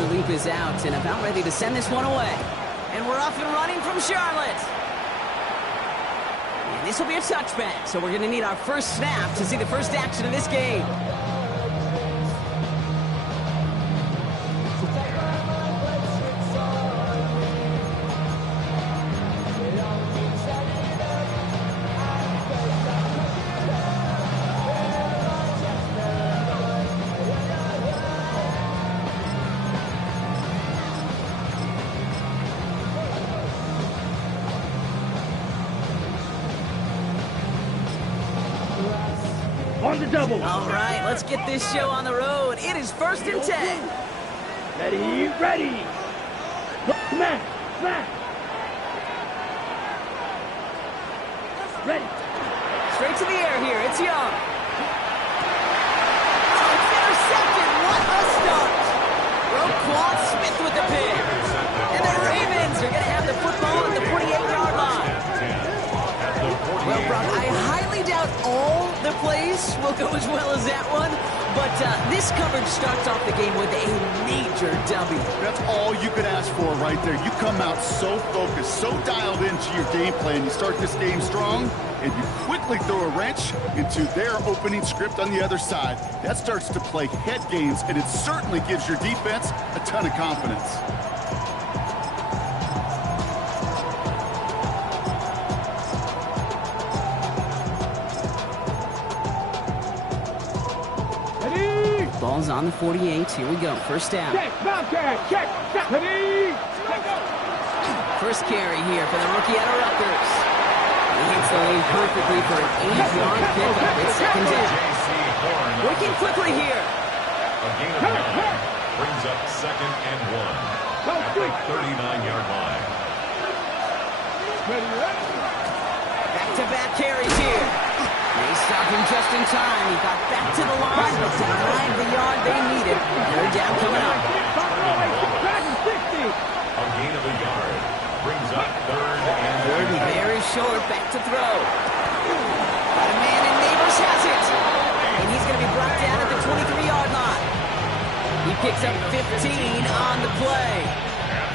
Tyler Loop is out and about ready to send this one away. And we're off and running from Charlotte. And this will be a touchback, so we're going to need our first snap to see the first action of this game. On the double. All right, let's get this show on the road. It is 1st and 10. Ready, ready. Smash, smash. Ready. Straight to the air here. It's Young. Oh, it's intercepted. What a start. Roquan Smith with the pick. And the Ravens are going to have the football at the 48-yard line. Well, Brock, I highly doubt all the plays will go as well as that one, but this coverage starts off the game with a major W. That's all you could ask for right there. You come out so focused, so dialed into your game plan. You start this game strong, and you quickly throw a wrench into their opening script on the other side. That starts to play head games, and it certainly gives your defense a ton of confidence. Ball's on the 48. Here we go. First down. Check, check, check. Ready. First carry here for the rookie out of Rutgers. He hits the lane perfectly for an 8-yard pickup. It's second down. Working quickly here. A gain of 9 brings up 2nd and 1 at the 39-yard line. Back-to-back carries here. They stopped him just in time. He got back to the line, but denied the yard they needed. Third down coming up. A gain of a yard brings up 3rd and 1. Very short, back to throw. Got a man, and Neighbors has it. And he's going to be brought down at the 23-yard line. He picks up 15 on the play.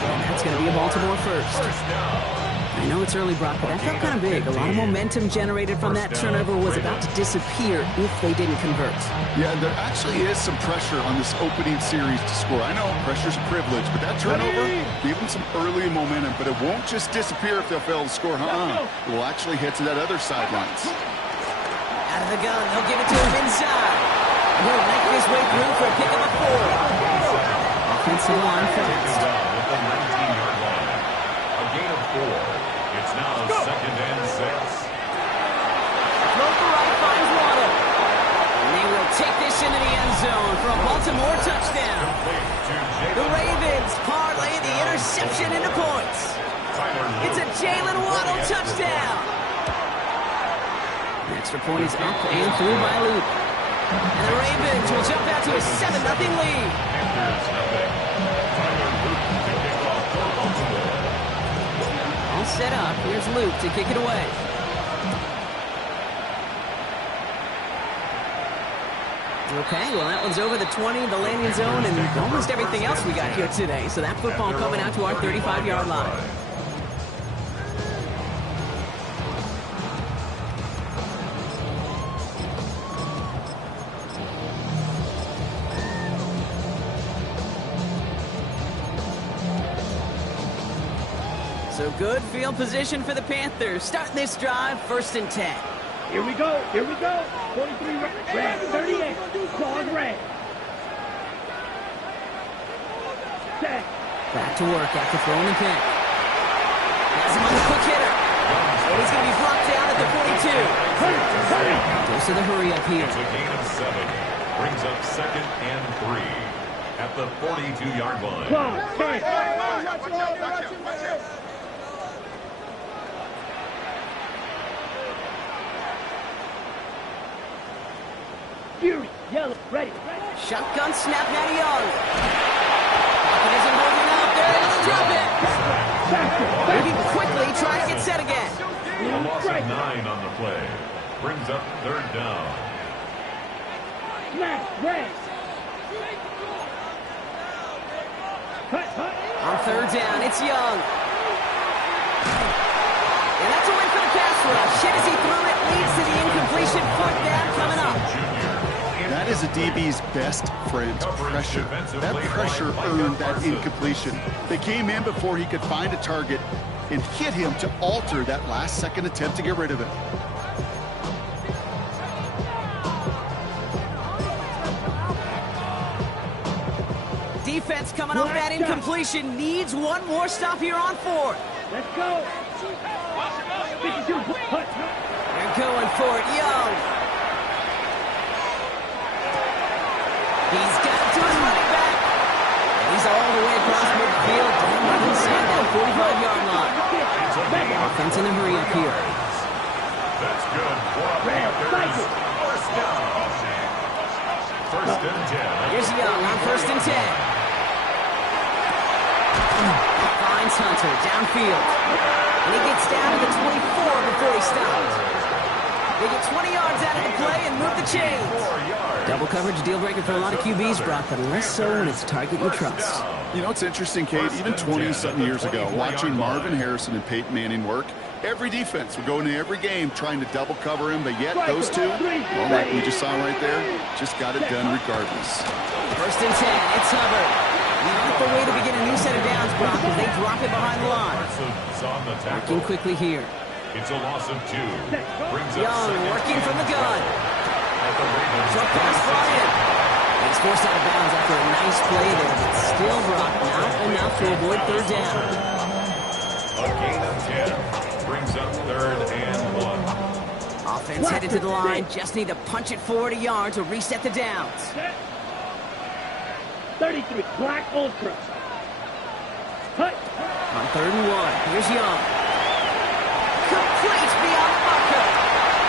And that's going to be a Baltimore first. I know it's early, Brock, but that felt kind of big. A lot of momentum generated from that turnover was about to disappear if they didn't convert. Yeah, there actually is some pressure on this opening series to score. I know pressure's a privilege, but that turnover gave them some early momentum, but it won't just disappear if they'll fail to score. It will actually head to that other sidelines. Out of the gun, they'll give it to him inside. He'll make his way through for a pick of a 4. Offensive line fast. A gain of 4. It's now 2nd and 6. Throw to right, finds Waddle. And they will take this into the end zone for a Baltimore touchdown. The Ravens parlay the interception into points. It's a Jalen Waddle touchdown. The extra point is up and through by Loop. And the Ravens will jump out to a 7-0 lead. All set up. Here's Luke to kick it away. Okay, well, that one's over the 20, the landing zone, and almost everything else we got here today. So that football coming out to our 35-yard line. So good field position for the Panthers. Starting this drive, 1st and 10. Here we go, here we go. 43 red, 38, claws red. Set. Back to work after throwing the pick. Has him on the quick hitter. And he's going to be blocked down at the 42. Hurry. Goes to the hurry up here. It's a gain of 7. Brings up 2nd and 3 at the 42-yard line. Claws, set. Fury, yellow, ready. Shotgun snap now to Young. Pocket isn't holding up. They're able to drop it. Moving quickly, trying to get set again. A loss of 9 on the play. Brings up 3rd down. Smash, red. On third down, it's Young. And that's a win for the pass rush. Hit as he threw it, leads to the incompletion. Fourth down coming up. That is a DB's best friend, pressure. That pressure earned that incompletion. They came in before he could find a target and hit him to alter that last-second attempt to get rid of it. Defense coming off that incompletion. Needs one more stop here on fourth. Let's go. They're going for it. Young. He's got to his running back. And he's all the way across midfield. Down inside that 45-yard line. Offense in the hurry up here. That's good. First down. First and 10. Here's Young on first and 10. Finds Hunter downfield. And he gets down to the 24 before he stops. They get 20 yards out of the play and move the chains. Double coverage deal breaker for a lot of QBs, Brock, but less so when it's target you trust. You know, it's interesting, Kate, even 20-something years ago, watching Marvin Harrison and Peyton Manning work, every defense would go into every game trying to double cover him, but yet those two, well, like we just saw right there, just got it done regardless. First and 10, it's Hubbard. Not the way to begin a new set of downs, Brock, as they drop it behind the line. Working quickly here. It's a loss of 2. Young working from the gun. Short pass brought in. He's forced out of bounds after a nice play there, but still, Brock, not enough to avoid third down. A gain of 10 brings up third and 1. Offense headed to the line. Just need to punch it forward a yard to reset the downs. 33, Black Ultra. On third and 1, here's Young. Complete beyond the marker.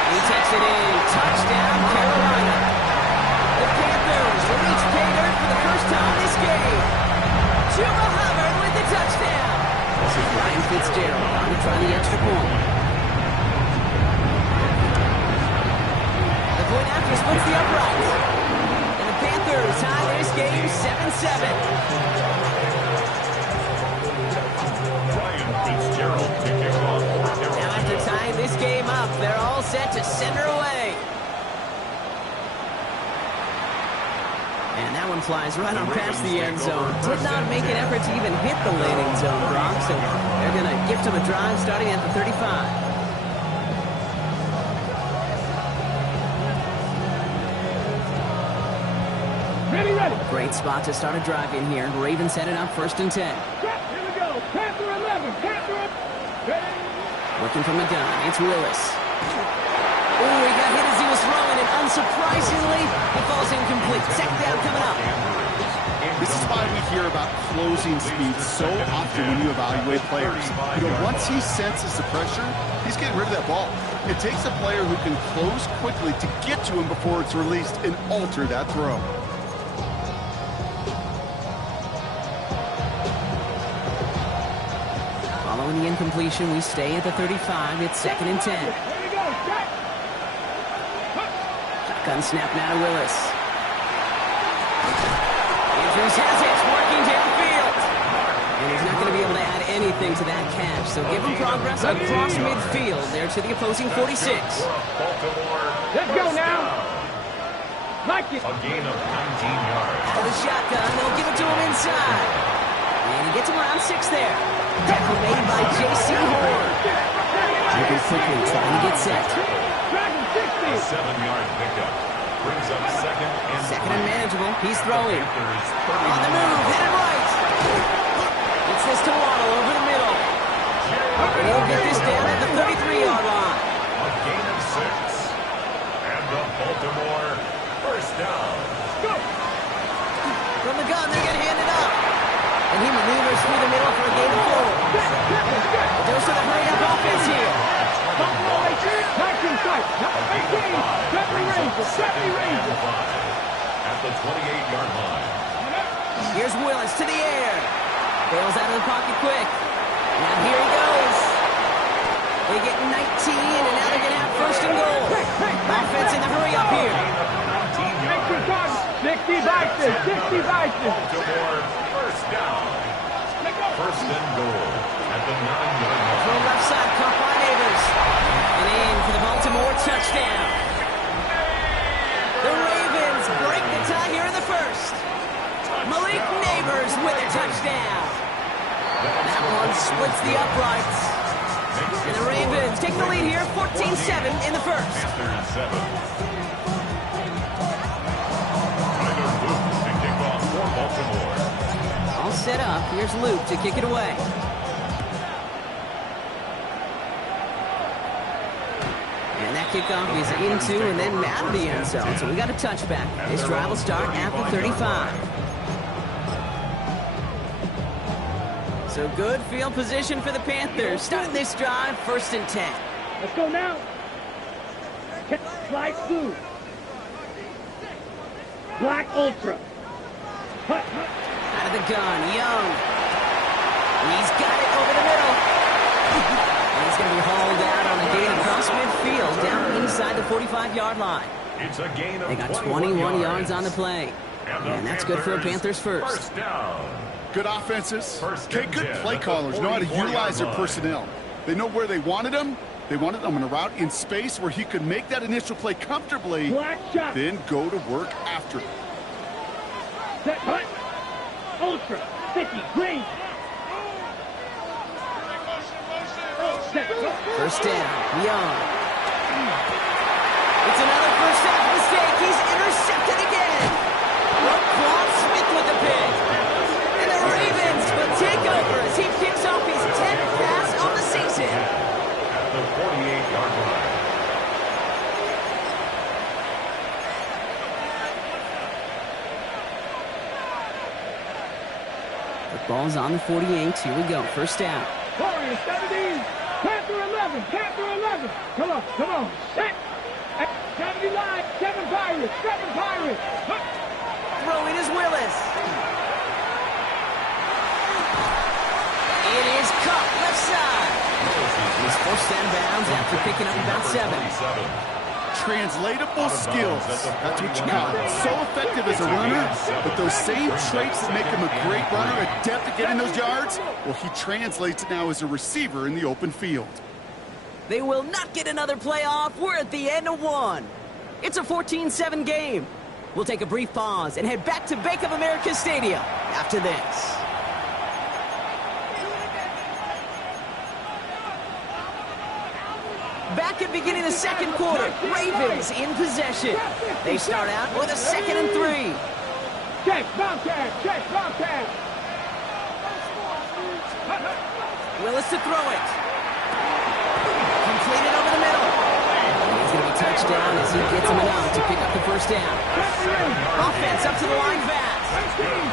He takes it in. Touchdown, Carolina. The Panthers reach pay dirt for the first time this game. Chuba Hubbard with the touchdown. This is Ryan Fitzgerald on to try the extra point. The point after splits the uprights. And the Panthers tie this game 7-7. Ryan Fitzgerald to kick off for Carolina. Now after tying this game up, they're all set to send her away. And that one flies right on past the end zone. Did not make an effort to even hit the landing zone, Brock, so they're going to gift him a drive starting at the 35. Ready. Great spot to start a drive in here. Ravens set it up first and 10. Here we go. Panther 11. Panther. Ready. Working from the gun. It's Willis. Oh, he got hit as he was throwing, and unsurprisingly, it falls incomplete. Second down coming up. This is why we hear about closing speed so often when you evaluate players. You know, once he senses the pressure, he's getting rid of that ball. It takes a player who can close quickly to get to him before it's released and alter that throw. Following the incompletion, we stay at the 35. It's second and 10. Here we go. Gun snap now to Willis. Andrews has it, working downfield. And he's not going to be able to add anything to that catch, so give him progress across midfield there to the opposing 46. Let's go now. Like it. A gain of 19 yards. Out of the shotgun, they'll give it to him inside. And he gets him around 6 there. Tackle made by J.C. Horn. Moving quickly, trying to get set. A 7-yard pickup brings up second and manageable. He's throwing. On the move, headed right. Gets this to Waddle over the middle. And he'll get this down at the 33-yard line. A gain of 6. And the Baltimore first down. Go. From the gun, they're going to hand it up. And he maneuvers through the middle for a gain of 4. Goes to the hurry-up offense here. Back inside. At the 28-yard line. Here's Willis to the air. Bails out of the pocket quick. Now here he goes. They get 19, and now they're going to have first and goal. Offense in the hurry-up here. 60 vices. Baltimore first down. and goal at the 9-yard line. Throw left side, caught by Neighbors. And in for the Baltimore touchdown. The Ravens break the tie here in the first. Malik Neighbors with a touchdown. That one splits the uprights. And the Ravens take the lead here, 14-7 in the first. Panthers 7. Tyler Luke to kick off for Baltimore. All set up. Here's Luke to kick it away. And that kickoff is into and then out of the end zone. So we got a touchback. This drive will start at the 35. So good field position for the Panthers. Starting this drive, 1st and 10. Let's go now. Slide blue. Black Ultra. Hut, hut. Out of the gun, Young. He's got it over the middle. And he's going to be hauled out on a gain across midfield down inside the 45-yard line. It's a gain of They got 21 yards on the play. And that's good for a Panthers first. First down. Good offenses. Okay, good play callers know how to utilize their personnel. They know where they wanted him. They wanted him on a route in space where he could make that initial play comfortably, then go to work after. Set, hut. Ultra. 50. Green. Set, hut. First down, Young. It's another first down mistake. He's intercepted again. Roquan Smith with the pick. And the Ravens will take over as he picks off his 10th pass on the season. At the 48-yard line. The ball's on the 48. Here we go. First down. Warriors 17. Panther 11. Panther 11. Come on, come on. Set. 79. 7 Pirates. 7 Pirates. Hut. Throw in is Willis. It is caught left side. He's forced out of bounds after picking up about 7. Translatable skills. That's what you got. So effective as a runner, but those same traits that make him a great runner, adept at getting those yards, well, he translates it now as a receiver in the open field. They will not get another playoff. We're at the end of one. It's a 14-7 game. We'll take a brief pause and head back to Bank of America Stadium after this. Back at beginning of the second quarter, Ravens in possession. They start out with a 2nd and 3. Check, Bobcat. Check, Bobcat. Willis to throw it. Completed over the middle. He's going to be touched down as he gets him enough to pick up the first down. Offense up to the line fast.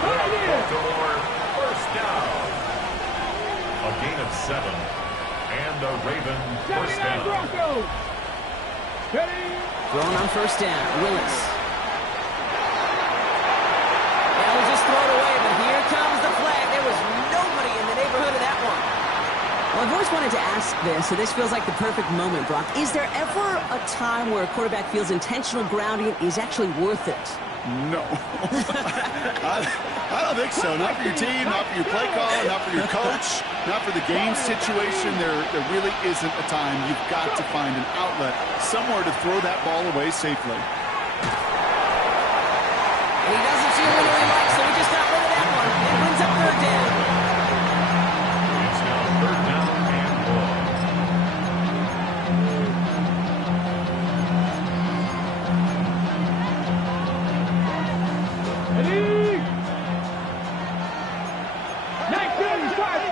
Baltimore first down. A gain of 7. And a Raven first down. Throwing on first down, Willis. That'll just throw it away, but here comes the flag. There was nobody in the neighborhood of that one. Well, I've always wanted to ask this, so this feels like the perfect moment, Brock. Is there ever a time where a quarterback feels intentional grounding is actually worth it? No. I don't think so. Not for your team, not for your play caller, not for your coach, not for the game situation. There really isn't a time. You've got to find an outlet, somewhere to throw that ball away safely. And he doesn't see what he likes, so he just got rid of that one. It brings up 3rd down. It's now 3rd down and 1. Ready? 19,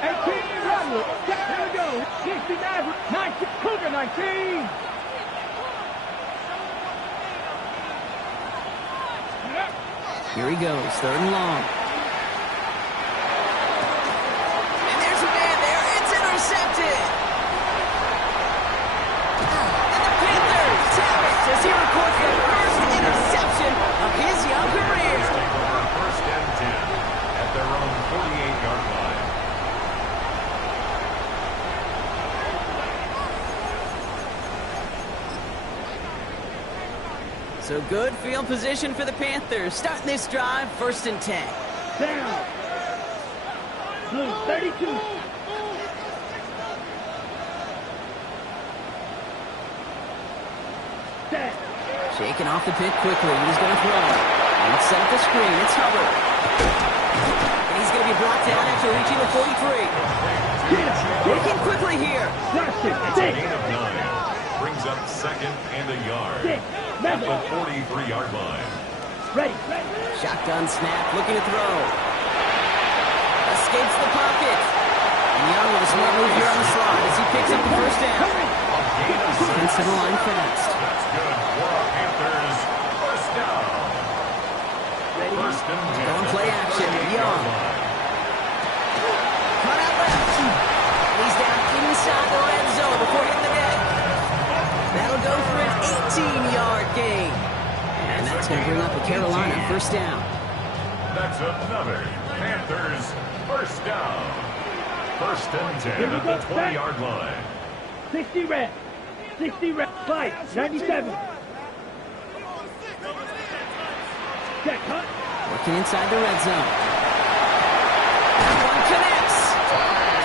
18, run. Here we go. 69, 19, Cougar 19. Here he goes, 3rd and long. And there's a man there. It's intercepted. And the Panthers tap it as he records the first interception of his young career. Take over 1st and 10 at their own 48-yard line. So good field position for the Panthers. Starting this drive, 1st and 10. Down. Blue 32. Set. Shaking off the pick quickly. He's going to throw. And it's set up the screen. It's Hubbard. And he's going to be brought down after reaching the 43. Working quickly here. That's it. It's a gain of 9. Brings up second and a yard. At the 43-yard line. Ready. Shotgun snap. Looking to throw. Escapes the pocket. And Young with a smart move here on the slot as he picks up the first down. Defensive line fast. That's good for our Panthers. First down. First and 10. Going play action. Young. Cut out left. He's down inside the red zone before hitting the net. That'll go for an 18-yard gain. And that's going to bring up a Carolina first down. That's another Panthers first down. First and 10 at the 20-yard line. 60 red. 60 red. Fight. 97. Check, huh? Working inside the red zone. That one connects.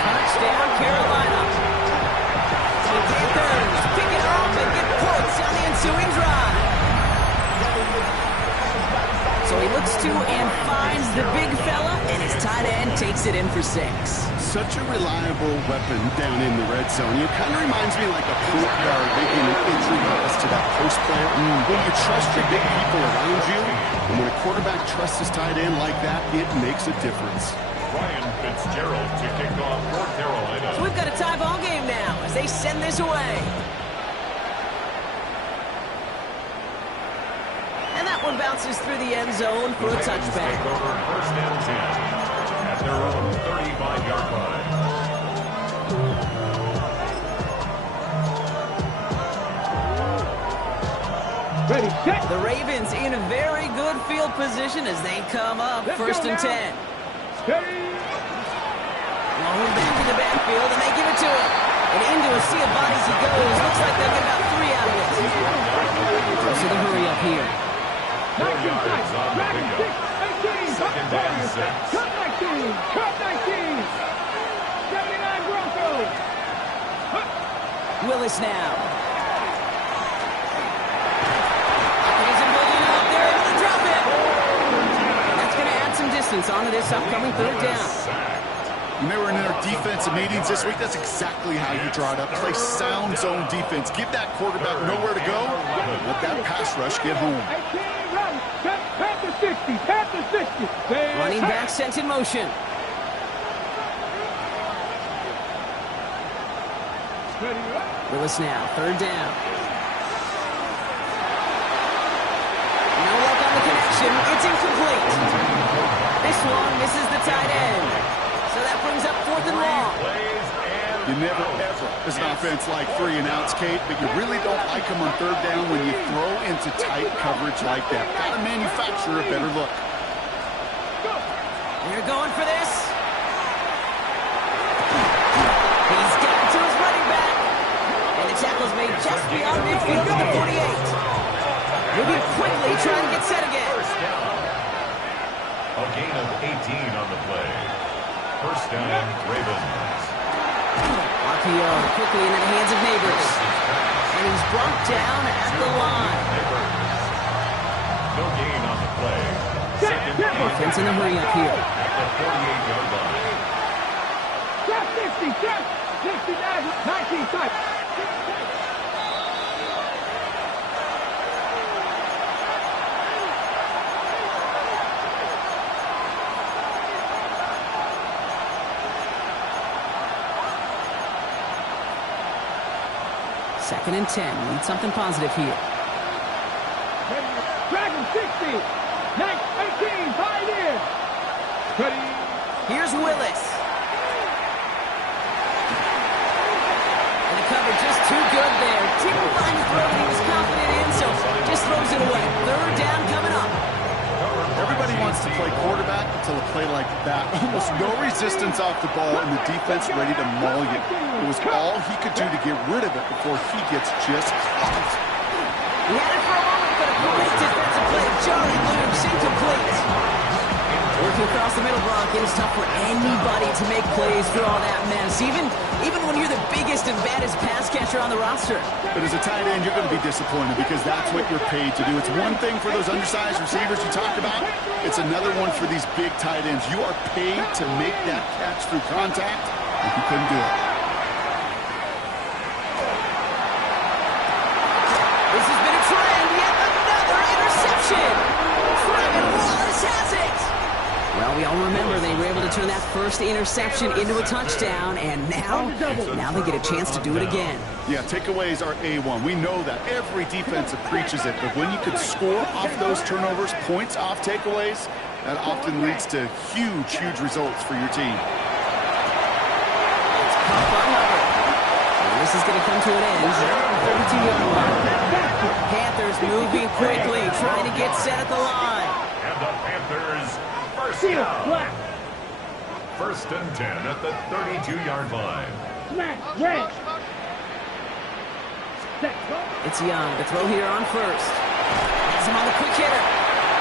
Touchdown, Carolina. The Panthers pick it up and get points on the ensuing drive. So he looks to and finds the big fella, and his tight end takes it in for 6. Such a reliable weapon down in the red zone. It kind of reminds me like a point guard making an entry pass to that post player. When you trust your big people around you, and when a quarterback trusts his tight end like that, it makes a difference. Ryan Fitzgerald to kick off for Carolina. So we've got a tie ball game now as they send this away. And that one bounces through the end zone for a touchback. Take over first and 10 at their own 35-yard line. Ready, set. The Ravens in a very good field position as they come up first and 10. Ready. Long back in the backfield, and they give it to him. And into a sea of bodies he goes. Looks like they'll get about 3 out of it. So the hurry up here. 4 yards on the pickup. Second and 6. Cut 19. Cut 19. 79 Broncos. Willis now. He's building up there, able to drop it. And that's going to add some distance onto this upcoming third down. When they were in their defensive meetings this week, that's exactly how you draw it up. Play sound zone defense. Give that quarterback nowhere to go. Let that pass rush get home. 18 run. Panther 60. Panther 60. Running back sent in motion. Willis now, third down. No luck on the connection. It's incomplete. This one misses the tight end. So that brings up fourth and long. You never, ever, as an offense, like 3 and outs, Kate, but you really don't like them on third down when you throw into tight coverage like that. Got to manufacture a better look. They're going for this. He's got it to his running back. And the tackle's made just beyond midfield at the 48. Moving quickly, trying to get set again. A gain of 18 on the play. First down, Ravens. RPO quickly into the hands of Neighbors. And he's brought down at the line. No gain on the play. Second and Offense in the hurry up here. at the 48-yard line. Just 60. Just 69. 19 type. Second and 10. Need something positive here. Dragon 60. 18. Pioneer. Ready. Here's Willis. And the cover just too good there. Didn't find the throw that he was confident in, so just throws it away. Third down coming up. Everybody wants to play quarterback until a play like that. Almost no resistance off the ball, and the defense ready to maul you. It was all he could do to get rid of it before he gets just caught. He had it for a moment, but a great defensive play. Johnny Luke's incomplete. Working across the middle, Brock. It is tough for anybody to make plays through all that mess, even when you're the biggest and baddest pass catcher on the roster. But as a tight end, you're going to be disappointed because that's what you're paid to do. It's one thing for those undersized receivers you talk about. It's another one for these big tight ends. You are paid to make that catch through contact, and you couldn't do it. This has been a trend. Yet another interception. Trevor Wallace has it. Well, we all remember they were able to turn that first interception into a touchdown, and now they get a chance to do it again. Yeah, takeaways are A1. We know that. Every defensive preaches it, but when you can score off those turnovers, points off takeaways, that often leads to huge results for your team. It's pumped on Hubbard. And this is going to come to an end. 32-yard line. Panthers moving quickly, trying to get set at the line. And the Panthers first Seal, down. black. First and 10 at the 32-yard line. Smack, red. Set. It's Young to throw here on first. Has him on the quick hitter.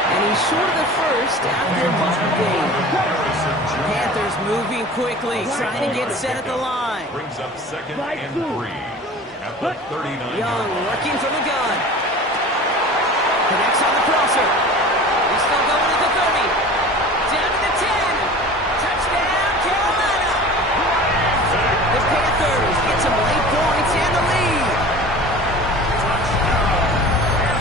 And he's short of the first after a ball game. Panthers moving quickly, trying to get set at the line. Brings up second and 3 at the 39. Young working from the gun. Connects on the crosser. He's still going at the 30. Down to the 10. Touchdown, Carolina. The Panthers get some late points and the lead.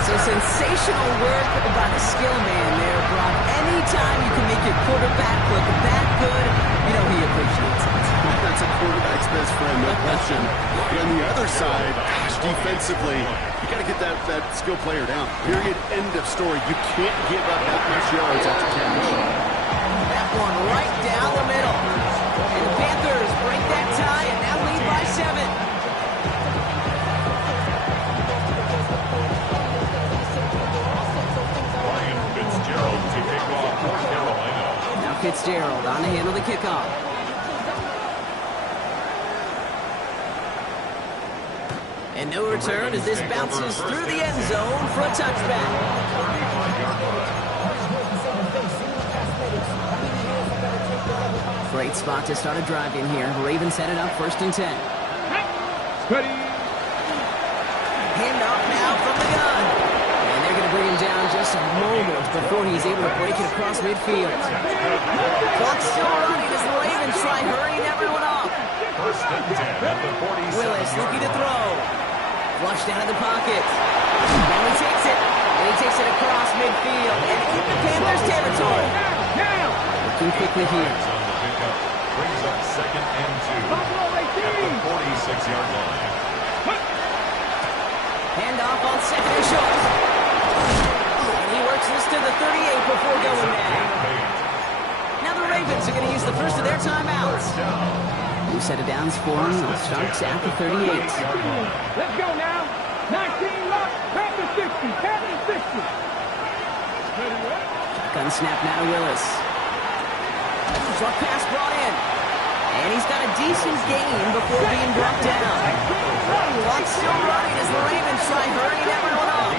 So sensational work by the skill man there, Brock. Anytime you can make your quarterback look that good, you know he appreciates it. That's a quarterback's best friend, no question. And on the other side, gosh, defensively, you got to get that skill player down. Period. End of story. You can't give up that much yards after catch. That one right down the middle. And the Panthers break that tie and now lead by 7. Fitzgerald on to handle the kickoff. And no return as this bounces through the end zone for a touchback. Great spot to start a drive in here. Ravens headed up first and 10. Ready. Handoff now from the gun. And they're going to bring him down just a moment before he's able to break it across midfield. Clock still running as the Ravens try hurrying everyone off. First and 10 at the 47. Willis looking to throw. Flushed out of the pocket. Now he takes it. And he takes it across midfield and into Panthers territory. Looking quickly here. On the pickup. Brings up second and 2 at the 46-yard line. Handoff on second and short. And he works this to the 38 before going down. Now the Ravens are going to use the first of their timeouts. New set of downs for him. Starts at the 38. Let's go now. 19 left. Panthers 60. Panthers 60. Gun snap now to Willis. Short pass brought in. And he's got a decent gain before being brought down. Clock still running as the Ravens try hurrying everyone off.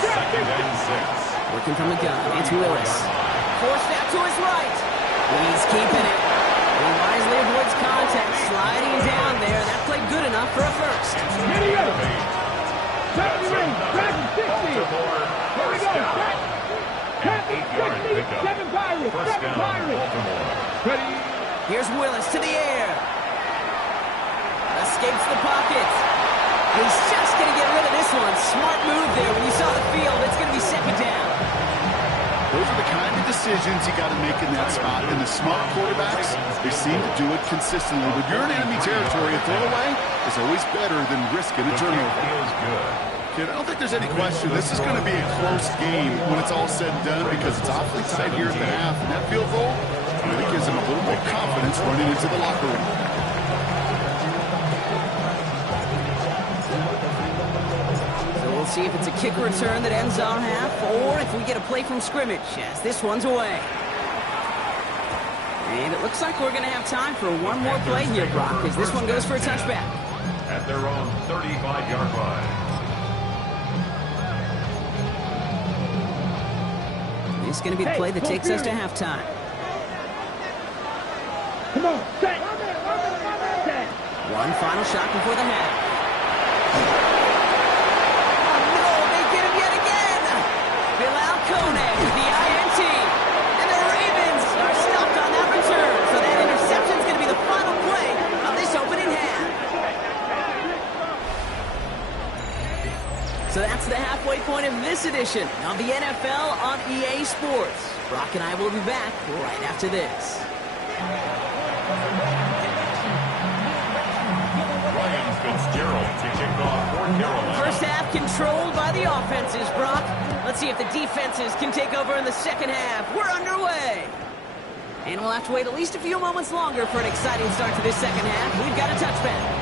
Second and 6. Working from the gun. It's Willis. Forced out to his right. He's keeping it. He wisely avoids contact. Sliding down there. That played good enough for a first. Here we go. 60. Here we go. Panthers 60. 7 Pirates. 7 Pirates. Ready. Here's Willis to the air. Escapes the pocket. He's just going to get rid of this one. Smart move there. When you saw the field, it's going to be second down. Those are the kind of decisions you got to make in that spot. And the smart quarterbacks, they seem to do it consistently. When you're in enemy territory, a throwaway is always better than risking a turnover. Feels good. Kid, I don't think there's any question. This is going to be a close game when it's all said and done because it's awfully tight here at the half. And that field goal really gives them a little more confidence running into the locker room. See if it's a kick return that ends our half, or if we get a play from scrimmage as this one's away. And it looks like we're going to have time for one more play here, Brock, as this one goes for a touchback. At their own 35-yard line. This is going to be the play that takes us to halftime. Come on, set. One final shot before the half. Oh, no, they get him yet again. Bilal Koenig, the INT. And the Ravens are stopped on that return. So that interception is going to be the final play of this opening half. So that's the halfway point of this edition of the NFL on EA Sports. Brock and I will be back right after this. Ryan Fitzgerald to kick off for Carolina. First half controlled by the offenses, Brock. Let's see if the defenses can take over in the second half. We're underway. And we'll have to wait at least a few moments longer for an exciting start to this second half. We've got a touchback.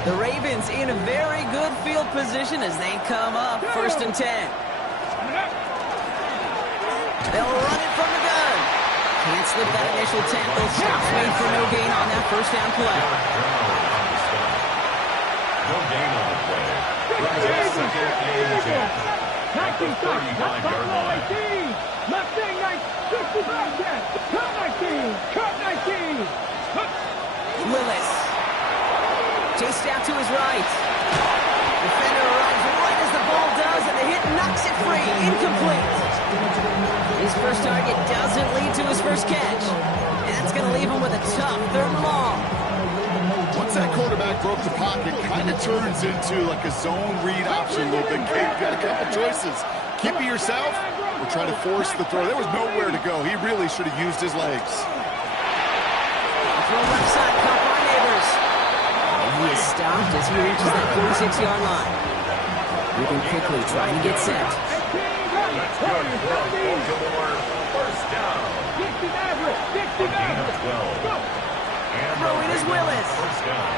The Ravens in a very good field position as they come up 1st and 10. They'll run it from the gun. Can't slip that initial tackle. Stops made for no gain on that first down play. No gain on the play. Brings up 2nd and 10 at the 35-yard line. Left thing, 65. Cut 19. Cut 19. Willis. Chased out to his right. Defender arrives right as the ball does, and the hit knocks it free. Incomplete. His first target doesn't lead to his first catch. And that's going to leave him with a tough 3rd and long. Once that quarterback broke the pocket, kind of turns into like a zone read option a little bit. You've got a couple choices. Keep it yourself or try to force the throw. There was nowhere to go. He really should have used his legs. Throw left side, caught by Neighbors. He is stopped as he reaches that 46-yard line. Moving quickly, trying to get set. That's good for Baltimore. First down. A gain of 12. And Throwing is Willis. First down.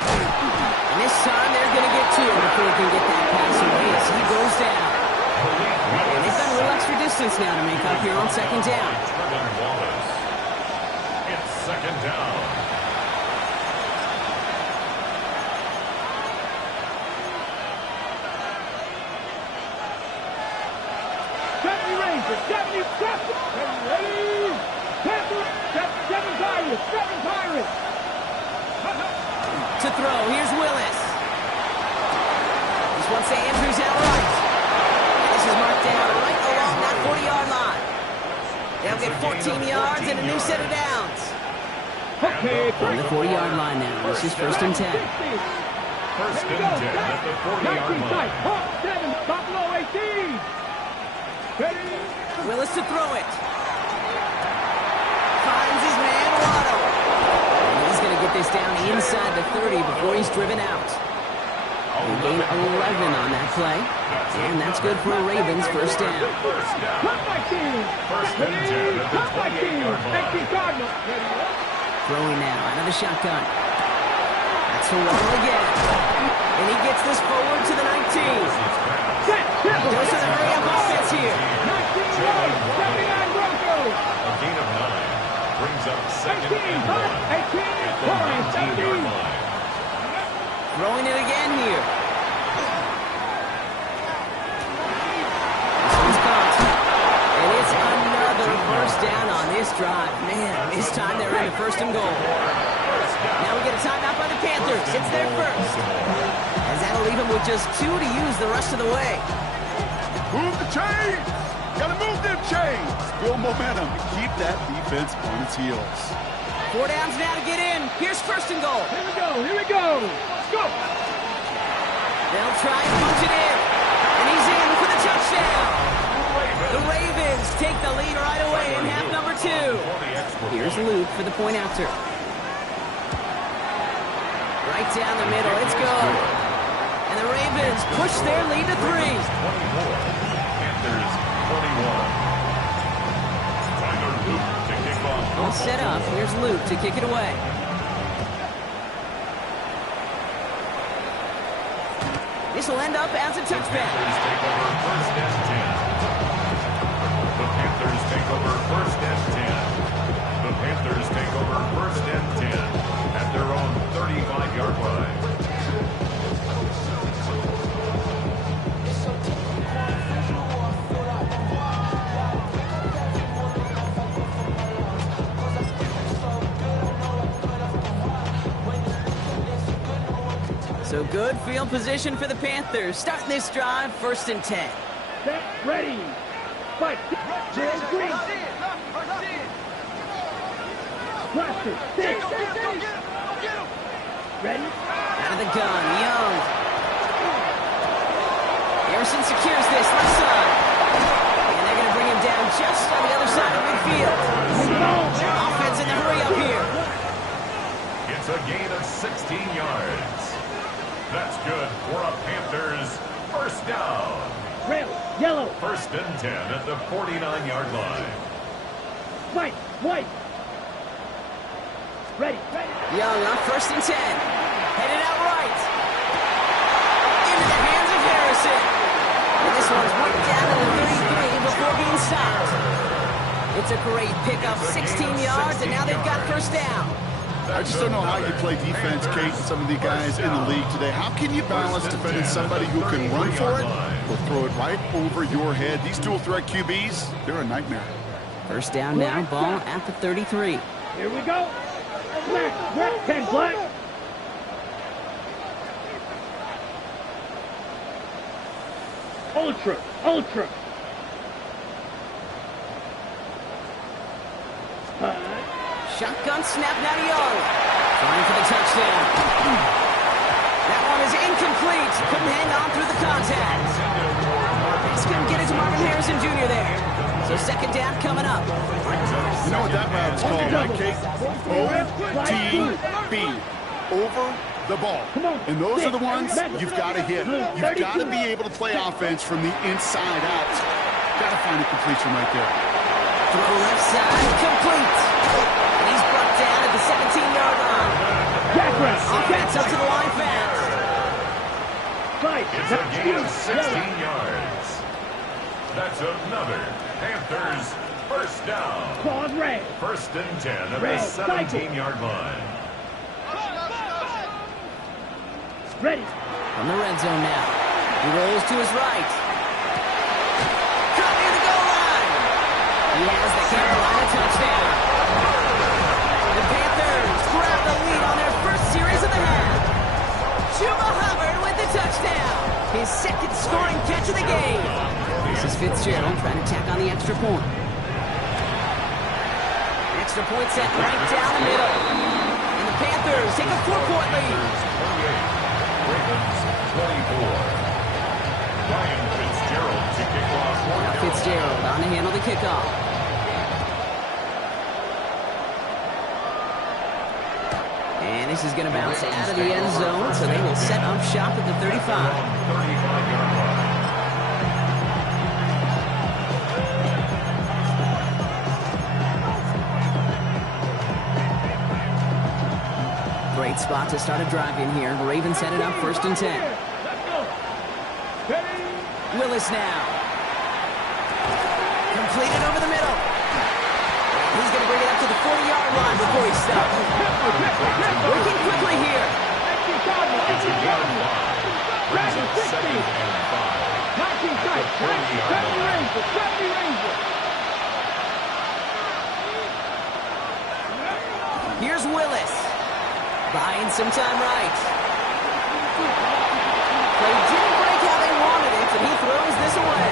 And this time they're going to get to him before he can get that pass away as he goes down. And they've got a little extra distance now to make up here on 2nd down. It's 2nd down. To throw, here's Willis. This one's to Andrews out right. And this is marked down right along that 40-yard line. They'll get 14 yards and a new set of downs. On the 40-yard line now. This is 1st and 10. 1st and 10 at the 40-yard line. Willis to throw it. Finds his man, Waddle. And he's going to get this down inside the 30 before he's driven out. They gain 11 on that play. And that's good for a Ravens first down. First and 10 at the 28-yard line. Throwing now out of the shotgun. That's for Waddle again. And he gets this forward to the 19. Goes to the hurry-up offense here. A gain of 9. Brings up 2nd and 1 at the 19-yard line. Throwing it again here. This one's caught. And it's another first down on this drive. Man, this time they're in the 1st and goal. Now we get a timeout by the Panthers. It's their first. As that'll leave them with just 2 to use the rest of the way. Move the chains! Gotta move them chains! Build momentum. Keep that defense on its heels. 4 downs now to get in. Here's 1st and goal. Here we go. Let's go. They'll try and punch it in. And he's in for the touchdown. The Ravens take the lead right away in half number 2. Here's Luke for the point after. Right down the middle. It's go. And the Ravens push their lead to 3. 24. Panthers 21. Tyler Luke to kick off. All set up. Here's Luke to kick it away. This will end up as a touchback. The Panthers take over 1st and 10. The Panthers take over 1st and 10 at their own 35-yard line. Good field position for the Panthers. Starting this drive, 1st and 10. Set, ready. Fight. James Green. Cluster. Six. Ready. Out of the gun, Young. Harrison secures this left side. And they're going to bring him down just on the other side of midfield. Offense in the hurry up here. It's a gain of 16 yards. That's good for a Panthers 1st down. Red, yellow. 1st and 10 at the 49-yard line. White, white. Ready. Young on 1st and 10. Headed out right. Into the hands of Harrison. And this one's whipped down to the 33 before being stopped. It's a great pickup, 16 yards, and now they've got 1st down. I just don't know how you play defense, Kate, and some of the guys in the league today. How can you balance defending somebody who can run for it or throw it right over your head? These dual threat QBs, they're a nightmare. 1st down now, ball at the 33. Here we go. Black, 10 black. Ultra. Shotgun snap now to Young. Trying for the touchdown. That one is incomplete. Couldn't hang on through the contact. He's going to get it to Marvin Harrison Jr. there. So 2nd down coming up. You know what that route is called, right, Kate? OTB. Over the ball. And those are the ones you've got to hit. You've got to be able to play offense from the inside out. Got to find a completion right there. Throw left side, complete. And he's brought down at the 17-yard line. Offense up to the line fast. It's a gain of 16 yards. That's another Panthers 1st down. Claws red. 1st and 10 at the 17-yard line. Ready. From the red zone now. He rolls to his right. Cut near the goal line. He has the Carolina touchdown. The Panthers grab the lead on their 1st series of the half. Chuba Hubbard with the touchdown. His 2nd scoring catch of the game. This is Fitzgerald trying to tack on the extra point. Extra point set right down the middle. And the Panthers take a 4-point lead. Ravens 24. Ryan Fitzgerald to kick off. Now Fitzgerald on to handle the kickoff. And this is going to bounce out of the end zone, so they will set up shop at the 35. 35-yard line. Great spot to start a drive in here. Ravens headed up 1st and 10. Willis now. Completed over the middle. He's going to bring it up to the 40-yard line before he stops. Working quickly here. It's a gain of 5. Brings up 2nd and 5. Here's Willis. Buying some time right. They didn't break how they wanted it, and he throws this away.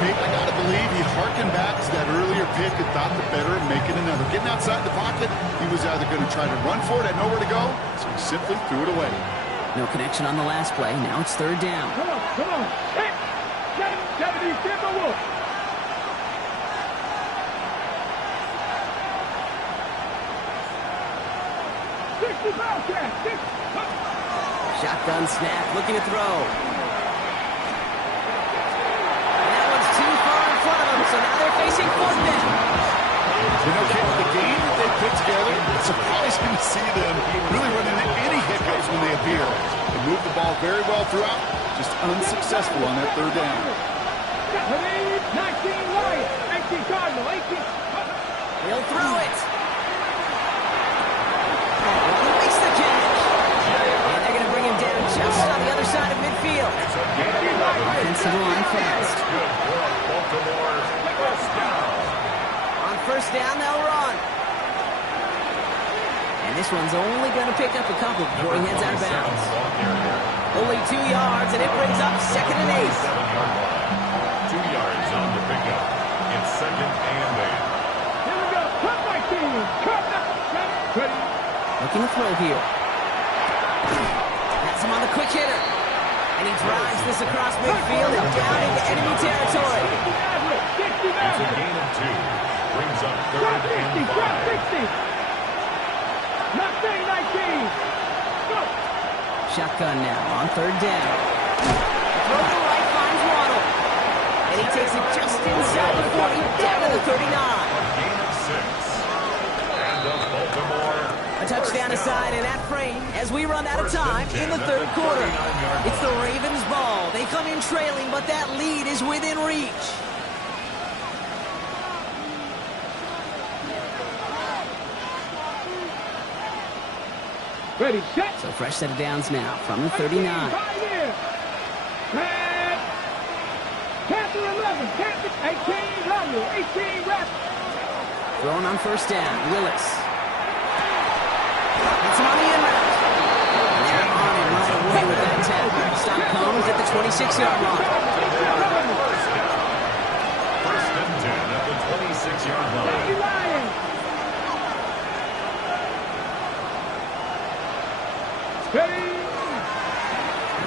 Kate, I got to believe he harkened back to that earlier pick and thought the better of making another. Getting outside the pocket, he was either going to try to run for it, had nowhere to go, so he simply threw it away. No connection on the last play. Now it's 3rd down. Come on. Hit. 70, Timberwolf. Shotgun snap, looking to throw. And that one's too far in front of them, so now they're facing 4th down. You know, Kate, the game that they put together, it's surprising to see them really run into any hiccups when they appear. They move the ball very well throughout, just unsuccessful on that 3rd down. 19 Lions, 18 Cardinal, 18. He'll throw it. He makes the catch. And they're going to bring him down just on the other side of midfield. Offensive line fast. Good for Baltimore 1st down. On 1st down, they'll run. And this one's only going to pick up a couple before he heads out of bounds. Only 2 yards, and it brings up 2nd and 8. 2 yards on the pickup. It's 2nd and 8. Here we go. Cut my team. Cut. Ready. Looking to throw here. That's him on the quick hitter. And he drives this across midfield and down into enemy territory. It's a gain of 2. Brings up 3rd and 5. Nothing 19. Go. Shotgun now on 3rd down. Throw to the right finds Waddle. And he takes it just inside the 40, down to the 39. Gain of 6. And the Baltimore. A touchdown aside in that frame as we run out of time in the 3rd quarter. It's the Ravens' ball. They come in trailing, but that lead is within reach. Ready, set. So fresh set of downs now from the 39. Panther 11, Panther 18 reps. Throwing on 1st down, Willis. It's him on the in route. And they're on it right away with that tackle. Stop comes at the 26-yard line. 1st and 10 at the 26-yard line. Ready.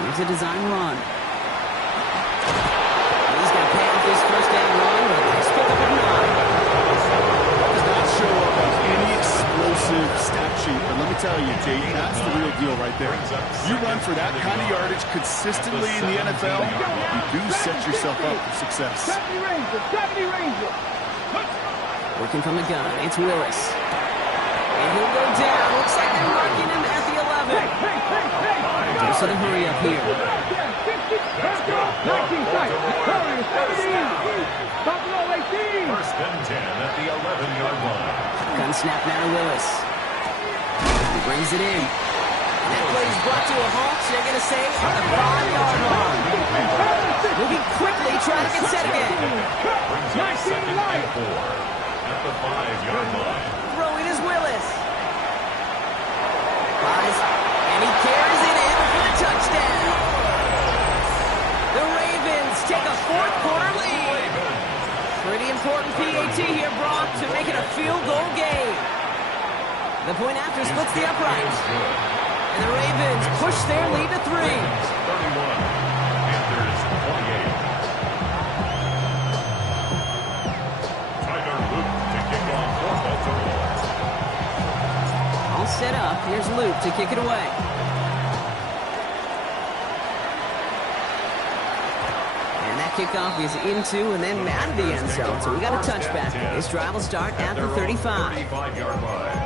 Here's a design run. He's going to pay off this 1st down run with a nice pickup of 9. Does not show up on any explosive stat sheet, but let me tell you, Tate, that's the real deal right there. You run for that kind of yardage consistently in the NFL, you do set yourself up for success. 70 Ranger. Working from the gun, it's Willis. And he'll go down. Looks like they're marking him at the 11. Dose of the hurry up here. 19 sight. 17. 1st and 10 at the 11-yard line. Gun snap now to Willis. He brings it in. And that play is brought to a halt, so they're going to say at the 5-yard line. Moving quickly, trying to get set again. Brings up 2nd and 4 at the 5-yard line. Throwing is Willis. Flies, and he carries it in for the touchdown. The Ravens take a 4th quarter lead. Pretty important PAT here, Brock, to make it a field goal game. The point after splits the uprights. And the Ravens push their lead to 3. 31. Panthers 28. Tyler Luke to kick off for Baltimore. All set up. Here's Luke to kick it away. And that kickoff is into and then out of the end zone. So we got a touchback. This drive will start at the 35. 35-yard line.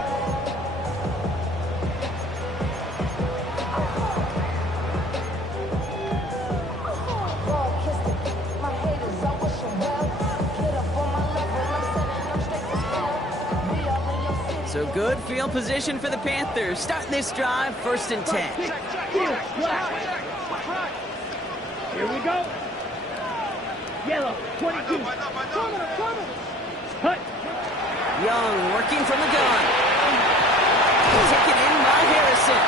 So good field position for the Panthers. Starting this drive, 1st and 10. Here we go. Yellow, 22. Hut. Young working from the gun. Taken in by Harrison.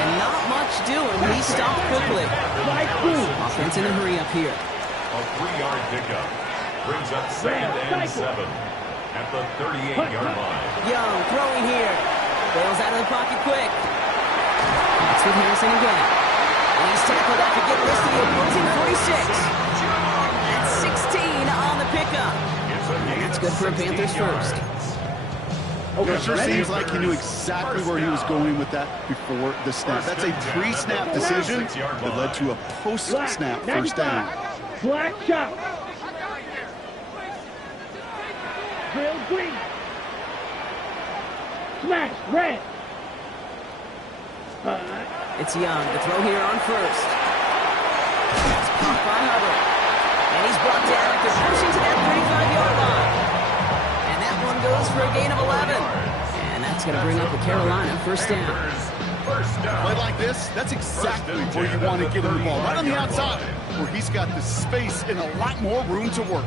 And not much doing. He stopped quickly. Offense in a hurry up here. A 3-yard pickup. Brings up 2nd and 7 at the 38-yard line. Young throwing here. Bails out of the pocket quick. That's with Harrison again. And he's tackled after getting this to the opposing 46. That's 16 on the pickup. And that's good for a Panthers 1st. It sure seems like he knew exactly where he was going with that before the snap. That's a pre-snap decision that led to a post-snap 1st down. Black shot. Drill green. Smash red. It's Young to throw here on 1st. That's caught by Hubbard. And he's brought down after pushing to that 35-yard line. And that one goes for a gain of 11. And that's going to bring up the Carolina 1st down. Play like this, that's exactly where you want to get him the ball. Right on the outside, where he's got the space and a lot more room to work.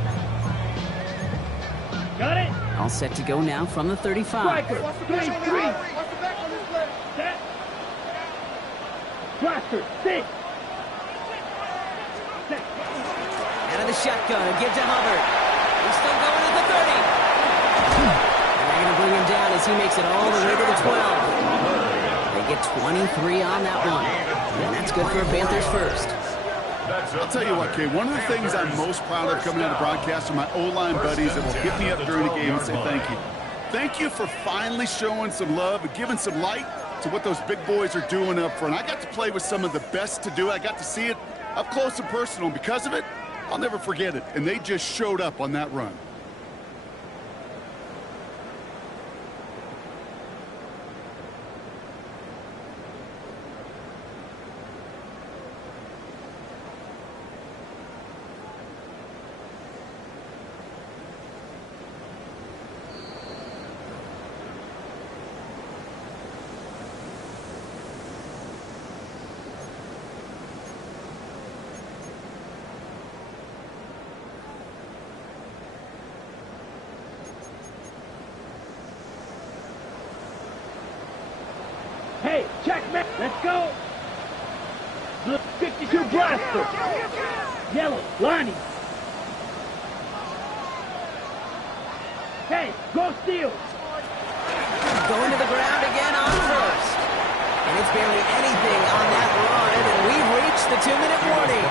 Got it. All set to go now from the 35. Striker, 3-3. Blaster, 6. Out of the shotgun, give to Hubbard. He's still going at the 30. And they're going to bring him down as he makes it all the way to the 12. They get 23 on that one. And that's good for a Panthers first. I'll tell you what, Kay, one of the things I'm most proud of coming out of broadcast are my O-line buddies that will hit me up during the game and say thank you. Thank you for finally showing some love and giving some light to what those big boys are doing up front. I got to play with some of the best to do it. I got to see it up close and personal. And because of it, I'll never forget it. And they just showed up on that run. Hey, checkmate. Let's go. Blue 52 Blaster. Yellow, Lonnie. Hey, go steal. Going to the ground again on first. And it's barely anything on that run, and we've reached the 2-minute warning.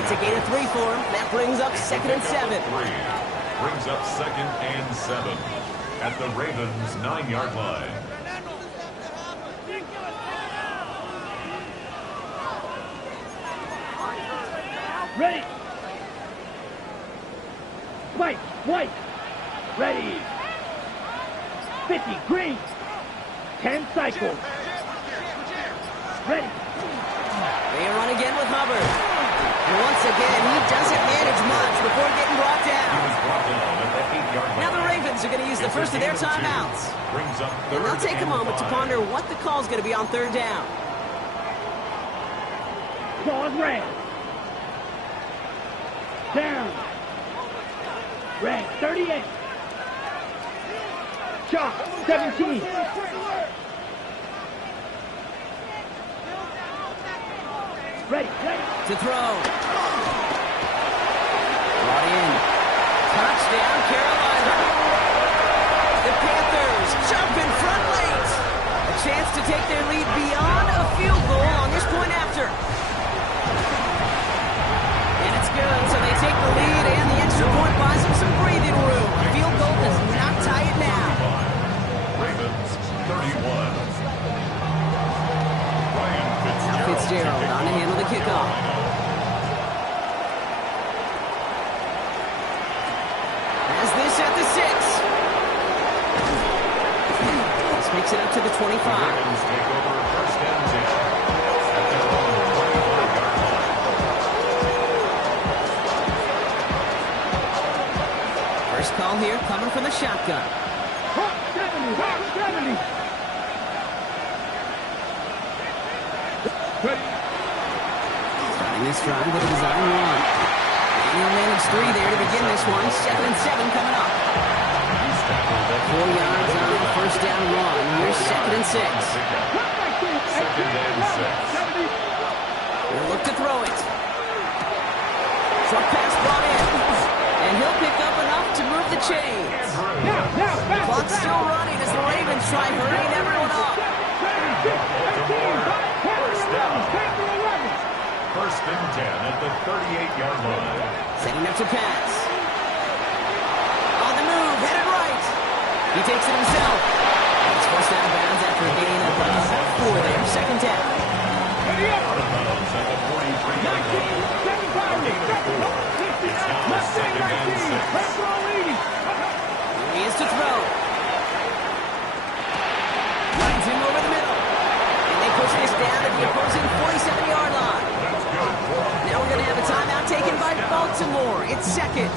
It's a gain of 3 for him. That brings up 2nd and 7. Brings up 2nd and 7 at the Ravens' 9-yard line. Ready. White, white. Ready. 50, green. 10 cycles. Ready. They run again with Hubbard. And once again, he doesn't manage much before getting brought down. Now the Ravens are going to use the first of their timeouts. And they'll take a moment to ponder what the call is going to be on 3rd down. Pause red. Down. Red, 38. Chalk, 17. Ready, ready. To throw. Brought in. Touchdown, Carolina. The Panthers jump in front late. A chance to take their lead beyond a field goal on this point after. And it's good, so they take the lead, and the extra point buys them some breathing room. A field goal does not tie it now. Ravens 31. Now Fitzgerald on to handle the kickoff. Has this at the 6. This makes it up to the 25. Ravens take over 1st and 10 at their own 25-yard line. First call here coming from the shotgun. Hawk 70, Hawk 70. Ready. Starting this drive with a design run. And he'll manage 3 there to begin this one. 2nd and 7 coming up. 4 yards on the first down run. Here's 2nd and 6. 2nd and 6. He'll look to throw it. Short pass brought in. And he'll pick up enough to move the chains. Now, Clock's still running as the Ravens try hurrying everyone up. 1st and 10 at the 38-yard line. Setting up to pass. On the move, headed right. He takes it himself. It's forced out of bounds after a gain of 4 there. 2nd down. Out of bounds at the 43-yard line. It's now 2nd and 6. Here he is to throw. Lines him over the middle. And they push this down to the opposing 47-yard line. Now we're going to have a timeout taken by Baltimore. It's 2nd.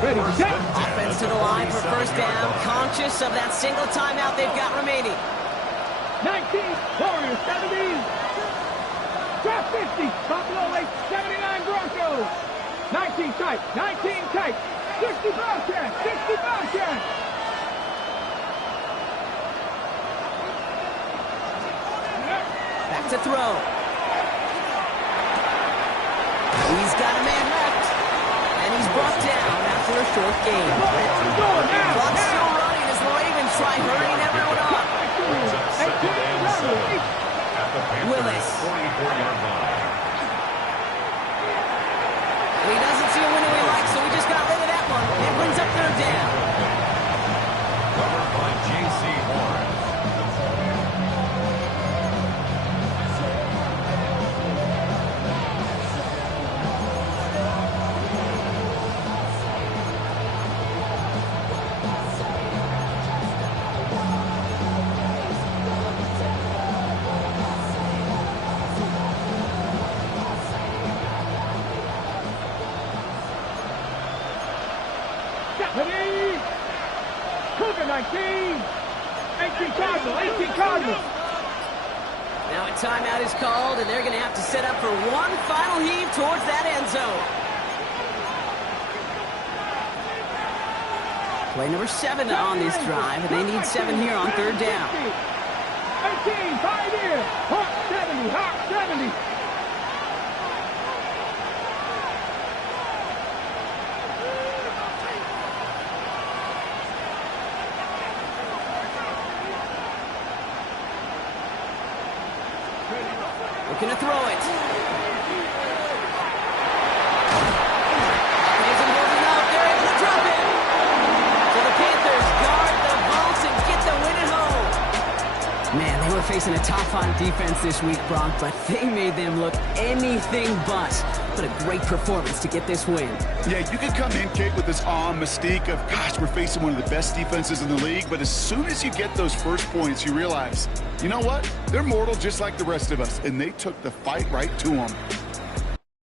Ready, set. Offense to the line for 1st down. Conscious of that single timeout they've got remaining. 19, Warriors 70. Drop 50, Buffalo Lake 79 Broncos. 19 tight, 19 tight. 60 Bobcats, 60 Bobcats. Back to throw. He's got a man left. And he's brought down after a short game. Clock's still running as the Ravens try hurrying everyone up. Willis. He doesn't see a window he likes, so he just got rid of that one. It brings up third down. Covered by J.C. Horn. Cougar 19. 18 Cardinals. 18 Cardinals. Now a timeout is called, and they're going to have to set up for one final heave towards that end zone. Play number 7 on this drive, and they need 7 here on third down. 18, 5 in. Hawk 70, Hawk 70. Looking to throw it. Isn't moving up. They're able to drop it. So the Panthers guard the vaults and get the win at home. Man, they were facing a top-5 defense this week, Bronk, but they made them look anything but. What a great performance to get this win. Yeah, you can come in, Kate, with this awe and mystique of, gosh, we're facing one of the best defenses in the league, but as soon as you get those first points, you realize, you know what? They're mortal just like the rest of us, and they took the fight right to them.